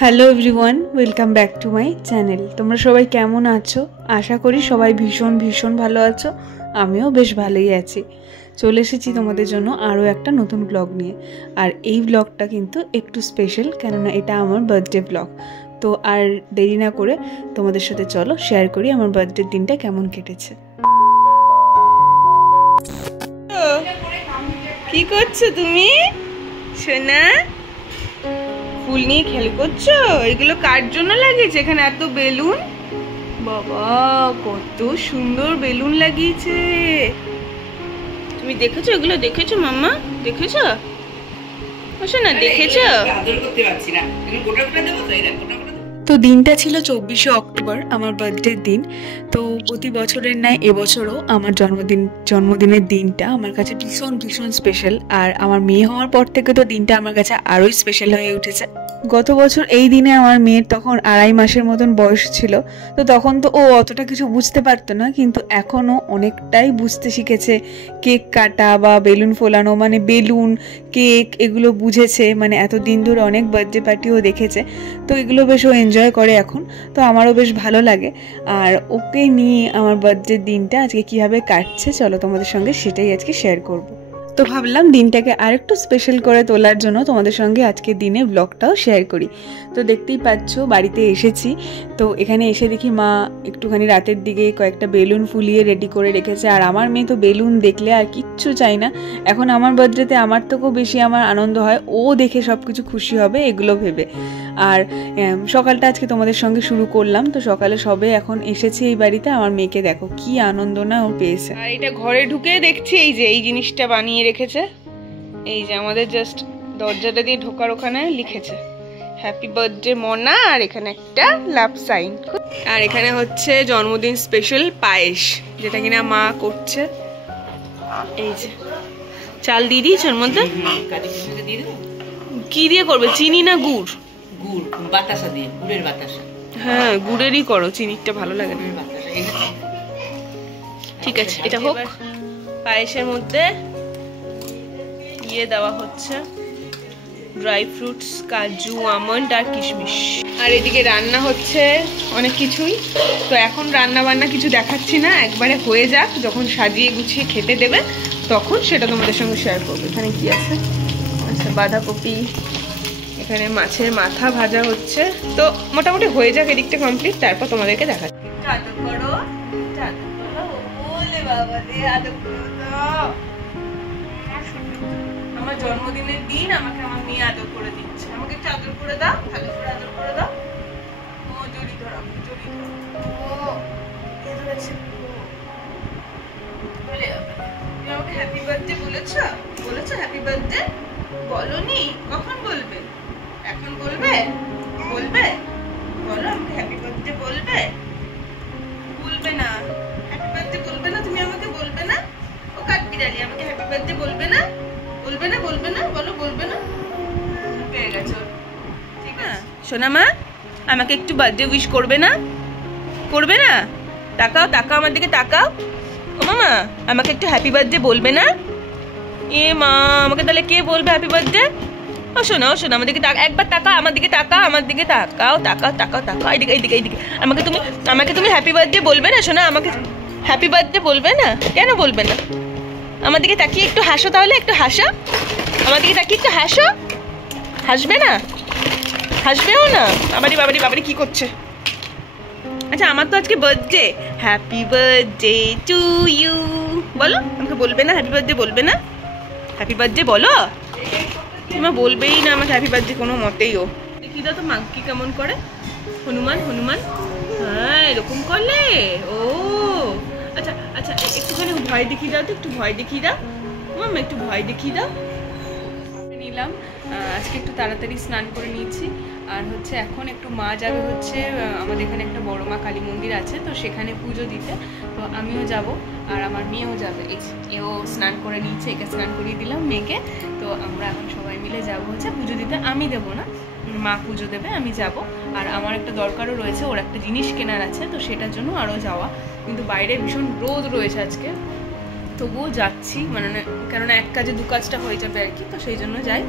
Hello everyone, welcome back to my channel. তোমরা সবাই কেমন আছো? আশা করি সবাই ভীষণ ভীষণ ভালো আছো। আমিও বেশ ভালোই আছি। চলে এসেছি তোমাদের জন্য আরও একটা নতুন ব্লগ নিয়ে। আর এই ব্লগটা কিন্তু একটু স্পেশাল, কেননা এটা আমার বার্থডে ব্লগ। তো আর দেরি না করে তোমাদের সাথে চলো শেয়ার করি আমার বার্থডের দিনটা কেমন কেটেছে। কি করছো তুমি সোনা? ফুল নিয়ে খেল করছো? এগুলো কার জন্য লাগিয়েছে? এখানে এত বেলুন, বাবা কত সুন্দর বেলুন লাগিয়েছে। তুমি দেখেছো এগুলো? দেখেছো মাম্মা? দেখেছো না? দেখেছো? তো দিনটা ছিল 24শে অক্টোবর, আমার বার্থডের দিন। তো প্রতি বছরের ন্যায় এবছরও আমার জন্মদিনের দিনটা আমার কাছে ভীষণ ভীষণ স্পেশাল। আর আমার মেয়ে হওয়ার পর থেকে তো দিনটা আমার কাছে আরোই স্পেশাল হয়ে উঠেছে। গত বছর এই দিনে আমার মেয়ের তখন 2.5 মাসের মতন বয়স ছিল। তো তখন তো ও অতটা কিছু বুঝতে পারতো না, কিন্তু এখনও অনেকটাই বুঝতে শিখেছে। কেক কাটা বা বেলুন ফোলানো, মানে বেলুন, কেক, এগুলো বুঝেছে। মানে এতদিন ধরে অনেক বার্থডে পার্টিও দেখেছে, তো এগুলো বেশ ও এনজয় করে এখন। তো আমারও বেশ ভালো লাগে। আর ওকে নিয়ে আমার বার্থডের দিনটা আজকে কীভাবে কাটছে চলো তোমাদের সঙ্গে সেটাই আজকে শেয়ার করব। তো ভাবলাম দিনটাকে আরেকটু স্পেশাল করে তোলার জন্য তোমাদের সঙ্গে আজকে দিনে ব্লগটাও শেয়ার করি। তো দেখতেই পাচ্ছ বাড়িতে এসেছি। তো এখানে এসে দেখি মা একটুখানি রাতের দিকে কয়েকটা বেলুন ফুলিয়ে রেডি করে রেখেছে। আর আমার মেয়ে তো বেলুন দেখলে আর কিচ্ছু চাই না। এখন আমার বার্থডেতে আমার থেকেও বেশি আমার আনন্দ হয়, ও দেখে সব কিছু খুশি হবে এগুলো ভেবে। আর সকালটা আজকে তোমাদের সঙ্গে শুরু করলাম। তো সকালে সবে এখন এসেছি এই বাড়িতে। আমার মেয়েকে দেখো কি আনন্দ না ও পেয়েছে। আর এটা ঘরে ঢুকে দেখছি এই যে এই জিনিসটা বানিয়ে রেখেছে। এই যে আমাদের জাস্ট দরজাটা দিয়ে ঢোকার ওখানে লিখেছে হ্যাপি বার্থডে মনা, আর এখানে একটা লাভ সাইন। আর এখানে হচ্ছে জন্মদিন স্পেশাল পায়েস, যেটা কিনা মা করছে। এই যে চাল দিয়ে দিয়েছে ওর মধ্যে। কি দিয়ে করবে? চিনি না গুড়? গুড়, বাতাসা দিয়ে, গুড়ের বাতাসা। হ্যাঁ গুড়েরই করো, চিনিটা ভালো লাগে না। ঠিক আছে, এটা হোক। পায়েসের মধ্যে ইয়ে দেওয়া হচ্ছে ড্রাই ফ্রুটস, কাজু, আমন্ড আর কিশমিশ। আর এদিকে রান্না হচ্ছে অনেক কিছুই। তো এখন রান্না বান্না কিছু দেখাচ্ছি না, একবারে হয়ে যাক, যখন সাজিয়ে গুছিয়ে খেতে দেবে তখন সেটা তোমাদের সঙ্গে শেয়ার করবো। এখানে কি আছে? আচ্ছা বাঁধাকপি, এখানে মাছের মাথা ভাজা হচ্ছে। তো মোটামুটি হয়ে যাক এদিকটা কমপ্লিট, তারপর তোমাদেরকে দেখাচ্ছি। চাদর করো, চাদর করো, ওলে বাবা রে, আদর করো। আমার জন্মদিনের দিন আমাকে আমার মেয়ে আদর করে দিচ্ছে। আমাকে একটু আদর করে দাও, ভালো করে আদর করে দাও। ও জড়ি ধরো, জড়ি ধরো। ও কে ধরেছে? বলে তুমি আমাকে হ্যাপি বার্থডে বলেছো? বলেছো হ্যাপি বার্থডে? বলনি? কখন বলবে? এখন বলবে? বলবে? বলো আমাকে হ্যাপি বার্থডে বলবে? বলবে না? হ্যাপি বার্থডে বলবে না? তুমি আমাকে বলবে না? ও কাঠবিড়ালি, আমাকে হ্যাপি বার্থডে বলবে না? বলবে না? বলবে না? বলো বলবে না? পেয়ে গেছো, ঠিক আছে। সোনা মা আমাকে একটু বার্থডে উইশ করবে না? করবে না? তাকাও, তাকাও আমার দিকে, তাকাও। ও মামা আমাকে একটু হ্যাপি বার্থডে বলবে না? এ মা, আমাকে তাহলে কে বলবে হ্যাপি বার্থডে? ও শোনা, ও শোনা, আমার দিকে একবার তাকাও, আমার দিকে তাকাও, আমার দিকে তাকাও, তাকাও, তাকাও, তাকাও, এইদিকে, এইদিকে, এইদিকে। আমাকে তুমি হ্যাপি বার্থডে বলবে না শোনা? আমাকে হ্যাপি বার্থডে বলবে না? কেন বলবে না? আমার দিকে তাকিয়ে একটু হাসো, তাহলে একটু হাসো। আমার দিকে তাকিয়ে একটু হাসো। হাসবে না? হাসবেও না? বাবারি বাবারি বাবারি কি করছে? আচ্ছা আমার তো আজকে birthday. Happy birthday to you বলো। আমাকে বলবে না হ্যাপি বার্থডে? বলবে না হ্যাপি বার্থডে? বলো। তোমার বলবেই না আমাকে হ্যাপি বার্থডে কোনো মতেই। ও দেখি দাও তো মাঙ্কি কেমন করে। হনুমান, হনুমান, হ্যাঁ এরকম করলে। ও আচ্ছা আচ্ছা, একটুখানি ভয় দেখিয়ে দাও তো, একটু ভয় দেখিয়ে দাও মাম্মা, একটু ভয় দেখিয়ে দাও। নিলাম আজকে একটু তাড়াতাড়ি স্নান করে নিয়েছি। আর হচ্ছে এখন একটু মা যাবে হচ্ছে আমাদের এখানে একটা বড় মা কালী মন্দির আছে, তো সেখানে পুজো দিতে। তো আমিও যাব আর আমার মেয়েও যাবে। এও স্নান করে নিয়েছে, একে স্নান করিয়ে দিলাম মেয়েকে। তো আমরা এখন সবাই মিলে যাব হচ্ছে পুজো দিতে। আমি দেবো না, মা পুজো দেবে, আমি যাব। আর আমার একটা দরকারও রয়েছে, ওর একটা জিনিস কেনার আছে, তো সেটার জন্য আরও যাওয়া। কিন্তু বাইরে ভীষণ রোদ রয়েছে আজকে, তবুও যাচ্ছি, মানে কেননা এক কাজে দু কাজটা হয়ে যাবে আর কি। তো সেই জন্য যাই।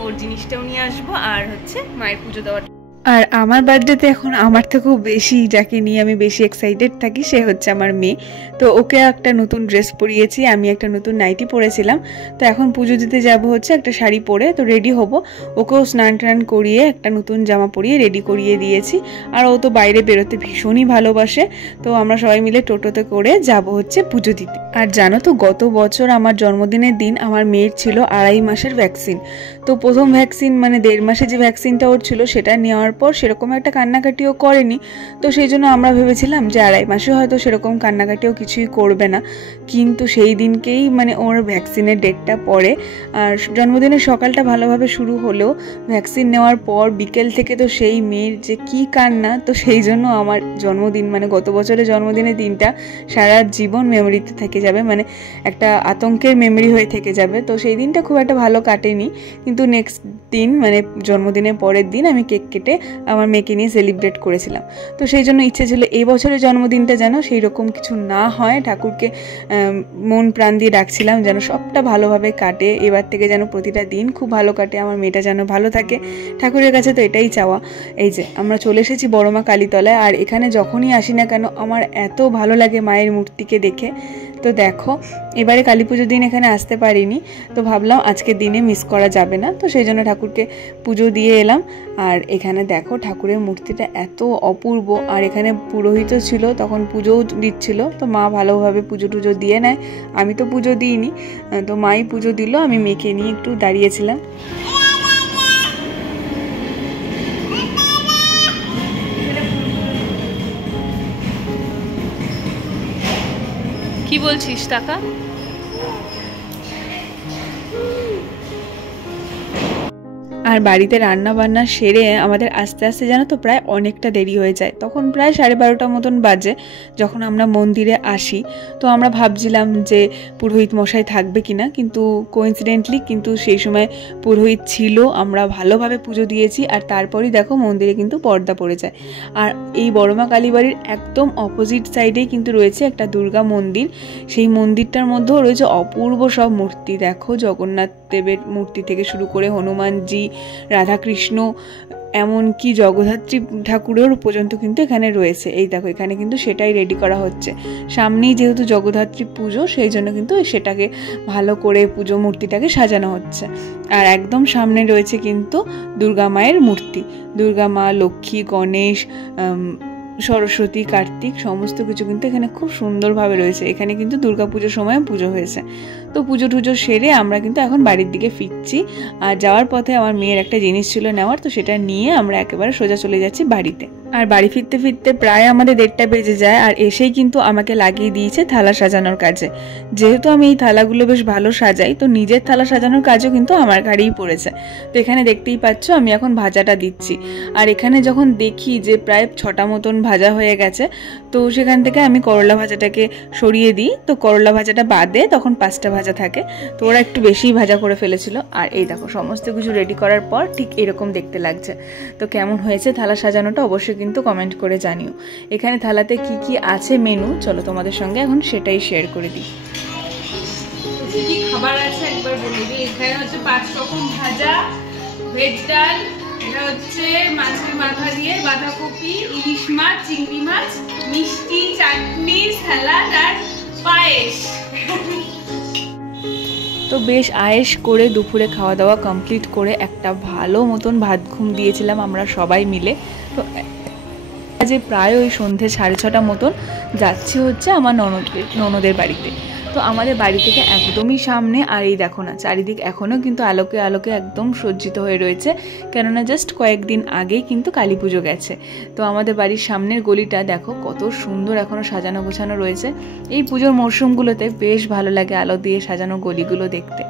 ও ওর জিনিসটাও নিয়ে আসবো, আর হচ্ছে মায়ের পুজো দেওয়াটা। আর আমার বার্থডেতে এখন আমার থেকেও বেশি যাকে নিয়ে আমি বেশি এক্সাইটেড থাকি সে হচ্ছে আমার মেয়ে। তো ওকে একটা নতুন ড্রেস পরিয়েছি, আমি একটা নতুন নাইটি পরেছিলাম। তো এখন পুজো দিতে যাব হচ্ছে একটা শাড়ি পরে, তো রেডি হব। ওকেও স্নান টান করিয়ে একটা নতুন জামা পরিয়ে রেডি করিয়ে দিয়েছি। আর ও তো বাইরে বেরোতে ভীষণই ভালোবাসে। তো আমরা সবাই মিলে টোটোতে করে যাব হচ্ছে পুজো দিতে। আর জানো তো, গত বছর আমার জন্মদিনের দিন আমার মেয়ের ছিল 2.5 মাসের ভ্যাকসিন। তো প্রথম ভ্যাকসিন মানে 1.5 মাসে যে ভ্যাকসিনটা ওর ছিল সেটা নেওয়ার পর সেরকম একটা কান্নাকাটিও করেনি। তো সেই জন্য আমরা ভেবেছিলাম যে 2.5 মাসে হয়তো সেরকম কান্নাকাটিও কিছুই করবে না। কিন্তু সেই দিনকেই মানে ওর ভ্যাকসিনের ডেটটা পড়ে। আর জন্মদিনের সকালটা ভালোভাবে শুরু হলেও ভ্যাকসিন নেওয়ার পর বিকেল থেকে তো সেই মেয়ের যে কি কান্না। তো সেই জন্য আমার জন্মদিন মানে গত বছরের জন্মদিনের দিনটা সারা জীবন মেমোরিতে থেকে যাবে, মানে একটা আতঙ্কের মেমোরি হয়ে থেকে যাবে। তো সেই দিনটা খুব একটা ভালো কাটেনি, কিন্তু নেক্সট দিন মানে জন্মদিনের পরের দিন আমি কেক কেটে আমার মেয়েকে নিয়ে সেলিব্রেট করেছিলাম। তো সেই জন্য ইচ্ছে ছিল এই বছরের জন্মদিনটা যেন সেই রকম কিছু না হয়। ঠাকুরকে মন প্রাণ দিয়ে ডাকছিলাম যেন সবটা ভালোভাবে কাটে, এবার থেকে যেন প্রতিটা দিন খুব ভালো কাটে, আমার মেয়েটা যেন ভালো থাকে। ঠাকুরের কাছে তো এটাই চাওয়া। এই যে আমরা চলে এসেছি বড় মা কালীতলায়, আর এখানে যখনই আসি না কেন আমার এত ভালো লাগে মায়ের মূর্তিকে দেখে। তো দেখো, এবারে কালী পুজোর দিন এখানে আসতে পারিনি, তো ভাবলাম আজকের দিনে মিস করা যাবে না, তো সেই জন্য ঠাকুরকে পুজো দিয়ে এলাম। আর এখানে দেখো ঠাকুরের মূর্তিটা এত অপূর্ব। আর এখানে পুরোহিতও ছিল, তখন পুজোও দিচ্ছিল। তো মা ভালোভাবে পুজো টুজো দিয়ে নেয়, আমি তো পুজো দিইনি, তো মাই পুজো দিল, আমি মেয়েকে নিয়ে একটু দাঁড়িয়েছিলাম। কি বলছিস টাকা? আর বাড়িতে রান্না বান্না সেরে আমাদের আস্তে আস্তে জানো তো প্রায় অনেকটা দেরি হয়ে যায়। তখন প্রায় 12:30 মতন বাজে যখন আমরা মন্দিরে আসি। তো আমরা ভাবছিলাম যে পুরোহিত মশাই থাকবে কিনা, কিন্তু কোইন্সিডেন্টলি কিন্তু সেই সময় পুরোহিত ছিল। আমরা ভালোভাবে পুজো দিয়েছি, আর তারপরই দেখো মন্দিরে কিন্তু পর্দা পড়ে যায়। আর এই বড়মা কালীবাড়ির একদম অপোজিট সাইডেই কিন্তু রয়েছে একটা দুর্গা মন্দির। সেই মন্দিরটার মধ্যেও রয়েছে অপূর্ব সব মূর্তি। দেখো জগন্নাথ দেবের মূর্তি থেকে শুরু করে হনুমানজি, রাধাকৃষ্ণ, এমনকি জগদ্ধাত্রী ঠাকুরের পর্যন্ত কিন্তু এখানে রয়েছে। এই দেখো এখানে কিন্তু সেটাই রেডি করা হচ্ছে। সামনেই যেহেতু জগদ্ধাত্রী পুজো, সেই জন্য কিন্তু সেটাকে ভালো করে পুজো মূর্তিটাকে সাজানো হচ্ছে। আর একদম সামনে রয়েছে কিন্তু দুর্গা মায়ের মূর্তি। দুর্গা মা, লক্ষ্মী, গণেশ, সরস্বতী, কার্তিক সমস্ত কিছু কিন্তু এখানে খুব সুন্দরভাবে রয়েছে। এখানে কিন্তু দুর্গাপুজোর সময় পুজো হয়েছে। তো পুজো টুজো সেরে আমরা কিন্তু এখন বাড়ির দিকে ফিরছি। আর যাওয়ার পথে আমার মেয়ের একটা জিনিস ছিল নেওয়ার, তো সেটা নিয়ে আমরা একেবারে সোজা চলে যাচ্ছি বাড়িতে। আর বাড়ি ফিরতে ফিরতে প্রায় আমাদের 1:30 বেজে যায়। আর এসেই কিন্তু আমাকে লাগিয়ে দিয়েছে থালা সাজানোর কাজে। যেহেতু আমি এই থালাগুলো বেশ ভালো সাজাই, তো নিজের থালা সাজানোর কাজও কিন্তু আমার ঘাড়েই পড়েছে। তো এখানে দেখতেই পাচ্ছ আমি এখন ভাজাটা দিচ্ছি। আর এখানে যখন দেখি যে প্রায় 6টা মতন ভাজা হয়ে গেছে, তো সেখান থেকে আমি করলা ভাজাটাকে সরিয়ে দিই। তো করলা ভাজাটা বাদে তখন 5টা ভাজা থাকে, তো ওরা একটু বেশিই ভাজা করে ফেলেছিল। আর এই দেখো সমস্ত কিছু রেডি করার পর ঠিক এরকম দেখতে লাগছে। তো কেমন হয়েছে থালা সাজানোটা অবশ্যই কিন্তু কমেন্ট করে জানিও। এখানে থালাতে কি কি আছে মেনু, চলো তোমাদের সঙ্গে এখন সেটাই শেয়ার করে দিই। কি কি খাবার আছে একবার বলে দিই। এখানে হচ্ছে 5 রকম ভাজা, ভেজ ডাল, এটা হচ্ছে মাছের মাথা দিয়ে বাঁধাকপি, ইলিশ মাছ, চিংড়ি মাছ, মিষ্টি, চাটনি, স্যালাড আর পায়েস। তো বেশ আয়েশ করে দুপুরে খাওয়া দাওয়া কমপ্লিট করে একটা ভালো মতন ভাত ঘুম দিয়েছিলাম আমরা সবাই মিলে। তো যে প্রায় ওই সন্ধে 6:30 মতন যাচ্ছি হচ্ছে আমার ননদের বাড়িতে। তো আমাদের বাড়ি থেকে একদমই সামনে। আর এই দেখো না চারিদিক এখনও কিন্তু আলোকে আলোকে একদম সজ্জিত হয়ে রয়েছে, কেননা জাস্ট কয়েকদিন আগেই কিন্তু কালী পুজো গেছে। তো আমাদের বাড়ির সামনের গলিটা দেখো কত সুন্দর এখনও সাজানো গোছানো রয়েছে। এই পুজোর মরশুমগুলোতে বেশ ভালো লাগে আলো দিয়ে সাজানো গলিগুলো দেখতে।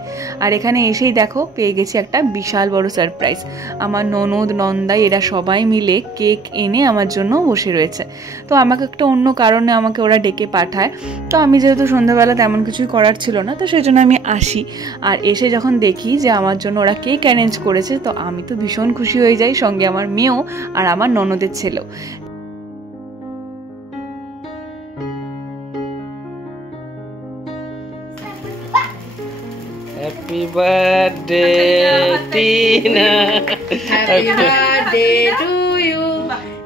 আর এখানে এসেই দেখো পেয়ে গেছি একটা বিশাল বড় সারপ্রাইজ। আমার ননদ, নন্দাই এরা সবাই মিলে কেক এনে আমার জন্য বসে রয়েছে। তো আমাকে একটা অন্য কারণে আমাকে ওরা ডেকে পাঠায়। তো আমি যেহেতু সন্ধ্যাবেলা তেমন কিছুই করার ছিল না, তো সেই জন্য আমি আসি। আর এসে যখন দেখি যে আমার জন্য ওরা কেক অ্যারেঞ্জ করেছে, তো আমি তো ভীষণ খুশি হয়ে যাই, সঙ্গে আমার মেয়েও আর আমার ননদের ছেলেও। Happy birthday Tina, happy birthday to you,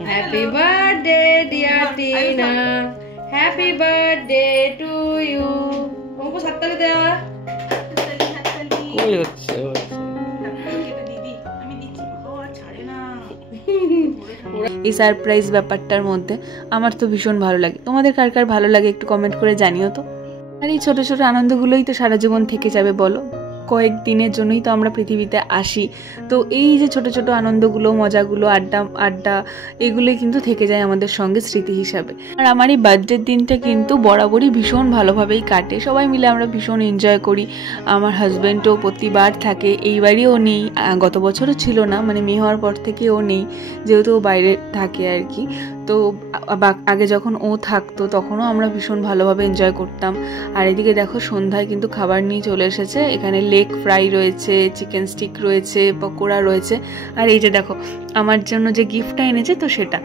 happy birthday dear Tina, happy birthday to you. Okay সাতটালে দেওয়া কই হচ্ছে দিদি আমি দিচ্ছি, ও আর ছাড়ে না। এই সারপ্রাইজ ব্যাপারটার মধ্যে আমার তো ভীষণ ভালো লাগে। তোমাদের কার কার ভালো লাগে একটু কমেন্ট করে জানিও তো। আর এই ছোট ছোট আনন্দগুলোই তো সারা জীবন থেকে যাবে বলো, কয়েক দিনের জন্যই তো আমরা পৃথিবীতে আসি। তো এই যে ছোট ছোট আনন্দগুলো, মজাগুলো, আড্ডা এগুলোই কিন্তু থেকে যায় আমাদের সঙ্গে স্মৃতি হিসাবে। আর আমার এই বার্থডের দিনটা কিন্তু বরাবরই ভীষণ ভালোভাবেই কাটে, সবাই মিলে আমরা ভীষণ এনজয় করি। আমার হাজব্যান্ডও প্রতিবার থাকে, এইবারই ও নেই, গত বছরও ছিল না, মানে মেয়ে হওয়ার পর থেকে ও নেই, যেহেতু ও বাইরে থাকে আর কি। তো আগে যখন ও থাকতো তখনও আমরা ভীষণ ভালোভাবে এনজয় করতাম। আর এদিকে দেখো সন্ধ্যায় কিন্তু খাবার নিয়ে চলে এসেছে, এখানে লেগ ফ্রাই রয়েছে, চিকেন স্টিক রয়েছে, পকোড়া রয়েছে। আর এই যে দেখো আমার জন্য যে গিফটটা এনেছে, তো সেটা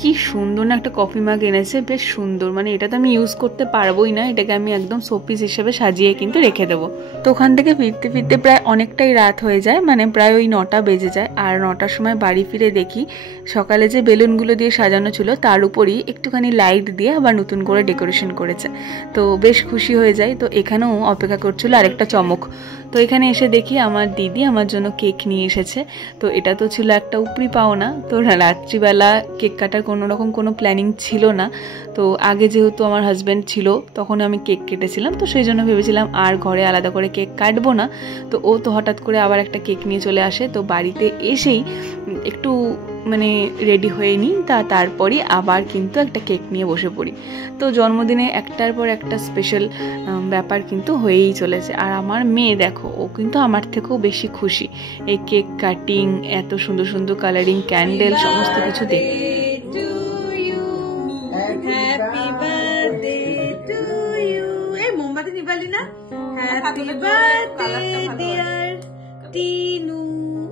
কি সুন্দর না, একটা কফি মাগ এনেছে, বেশ সুন্দর। মানে এটা তো আমি ইউজ করতে পারবোই না, এটাকে আমি একদম শোপিস হিসেবে সাজিয়ে কিন্তু রেখে দেবো। তো ওখান থেকে ফিরতে ফিরতে প্রায় অনেকটাই রাত হয়ে যায়, মানে প্রায় ওই 9টা বেজে যায়। আর 9টার সময় বাড়ি ফিরে দেখি সকালে যে বেলুনগুলো দিয়ে সাজানো ছিল তার উপরই একটুখানি লাইট দিয়ে আবার নতুন করে ডেকোরেশন করেছে। তো বেশ খুশি হয়ে যায়। তো এখানেও অপেক্ষা করছিল আরেকটা চমক। তো এখানে এসে দেখি আমার দিদি আমার জন্য কেক নিয়ে এসেছে। তো এটা তো ছিল একটা উপরি পাওনা। তো রাত্রিবেলা কেক কাটার কোনো প্ল্যানিং ছিল না। তো আগে যেহেতু আমার হাজব্যান্ড ছিল তখন আমি কেক কেটেছিলাম, তো সেই জন্য ভেবেছিলাম আর ঘরে আলাদা করে কেক কাটবো না। তো ও তো হঠাৎ করে আবার একটা কেক নিয়ে চলে আসে। তো বাড়িতে এসেই একটু মানে রেডি হয়ে নিই, তারপরই আবার কিন্তু একটা কেক নিয়ে বসে পড়ি। তো জন্মদিনে একটার পর একটা স্পেশাল ব্যাপার কিন্তু হয়েই চলেছে। আর আমার মেয়ে দেখো, ও কিন্তু আমার থেকেও বেশি খুশি এই কেক কাটিং, এত সুন্দর সুন্দর কালারিং ক্যান্ডেল সমস্ত কিছু দেখে। Happy birthday to you. এই মোমবাতি নিবালি না? Happy birthday dear Tinu.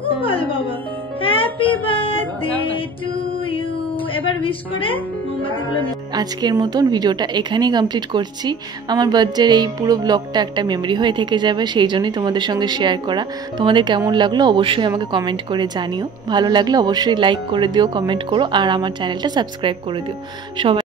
ও ভালো বাবা, হ্যাপি বার্থডে টু ইউ। এবার উইশ করে মোমবাতিগুলো নিয়ে আজকের মতন ভিডিওটা এখানেই কমপ্লিট করছি। আমার বার্থডের এই পুরো ব্লগটা একটা মেমরি হয়ে থেকে যাবে, সেই জন্যই তোমাদের সঙ্গে শেয়ার করা। তোমাদের কেমন লাগলো অবশ্যই আমাকে কমেন্ট করে জানিও। ভালো লাগলে অবশ্যই লাইক করে দিও, কমেন্ট করো, আর আমার চ্যানেলটা সাবস্ক্রাইব করে দিও। সবাই